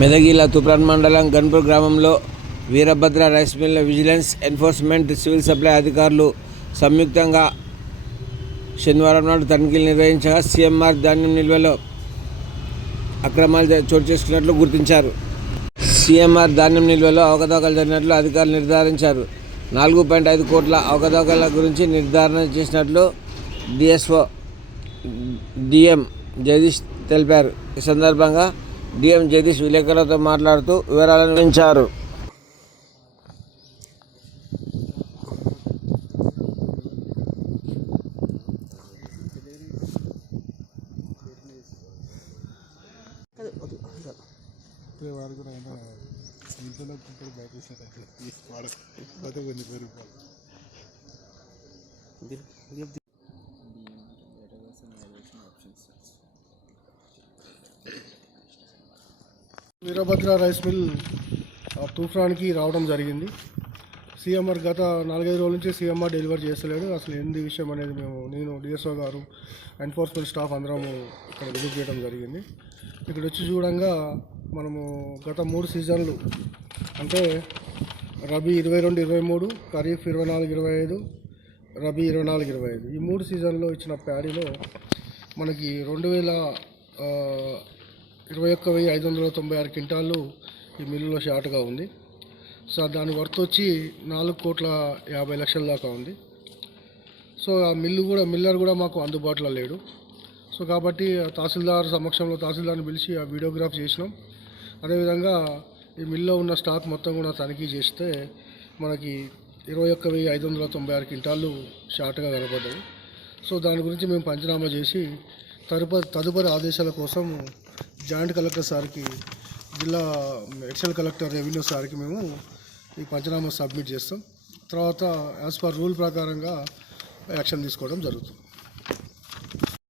మెదగిల తుప్రాన్ మండలం గన్పూర్ గ్రామంలో Veerabhadra rice mill vigilance enforcement civil supply అధికారులు సంయుక్తంగా శనివారం నాడు తనిఖీలు నిర్వహించగా సీఎంఆర్ ధాన్యం నిల్వలో అక్రమాలు చోటు చేసుకున్నట్లు గుర్తించారు. సీఎంఆర్ ధాన్యం నిల్వలో అవకతవకలు జరిగినట్లు అధికారులు నిర్ధారించారు. నాలుగు పాయింట్ ఐదు కోట్ల అవకతవకల గురించి నిర్ధారణ చేసినట్లు డిఎస్ఓ డిఎం జగదీష్ తెలిపారు. ఈ సందర్భంగా డిఎం జగదీష్ విలేకరులతో మాట్లాడుతూ వివరాలను వివరించారు. ఇంట్లో వీరభద్ర రైస్ మిల్ ఆ, తూఫాన్కి రావడం జరిగింది. సీఎంఆర్ గత నాలుగైదు రోజుల నుంచి సీఎంఆర్ డెలివరీ చేస్తలేడు. అసలు ఏంది విషయం అనేది మేము నేను డిఎస్ఓ గారు ఎన్ఫోర్స్మెంట్ స్టాఫ్ అందరము ఇక్కడ విజిట్ చేయడం జరిగింది. ఇక్కడ వచ్చి చూడంగా మనము గత మూడు సీజన్లు అంటే రబీ ఇరవై రెండు ఇరవై మూడు ఖరీఫ్ ఇరవై నాలుగు ఇరవై ఐదు రబీ ఇరవై నాలుగు ఇరవై ఐదు. ఈ మూడు సీజన్లో ఇచ్చిన ప్యాడీలో మనకి రెండు వేల ఇరవై ఒక్క వెయ్యి ఐదు వందల తొంభై ఆరు క్వింటాలు ఈ మిల్లులో షార్ట్గా ఉంది. సో దాని వర్త్ వచ్చి నాలుగు కోట్ల యాభై లక్షల దాకా ఉంది. సో ఆ మిల్లు కూడా మిల్లర్ కూడా మాకు అందుబాటులో లేడు. సో కాబట్టి ఆ తహసీల్దార్ సమక్షంలో తహసీల్దార్ని పిలిచి ఆ వీడియోగ్రాఫ్ చేసినాం. అదేవిధంగా ఈ మిల్లో ఉన్న స్టాక్ మొత్తం కూడా తనిఖీ చేస్తే మనకి ఇరవై ఒక్క వెయ్యి ఐదు వందల తొంభై ఆరు క్వింటాళ్ళు షార్ట్గా కనపడ్డాయి సో దాని గురించి మేము పంచనామా చేసి తదుపరి తదుపరి ఆదేశాల కోసం జాయింట్ కలెక్టర్ సార్కి జిల్లా ఎడిషనల్ కలెక్టర్ రెవెన్యూ సార్కి మేము ఈ పంచనామా సబ్మిట్ చేస్తాం. తర్వాత యాజ్ పర్ రూల్ ప్రకారంగా యాక్షన్ తీసుకోవడం జరుగుతుంది.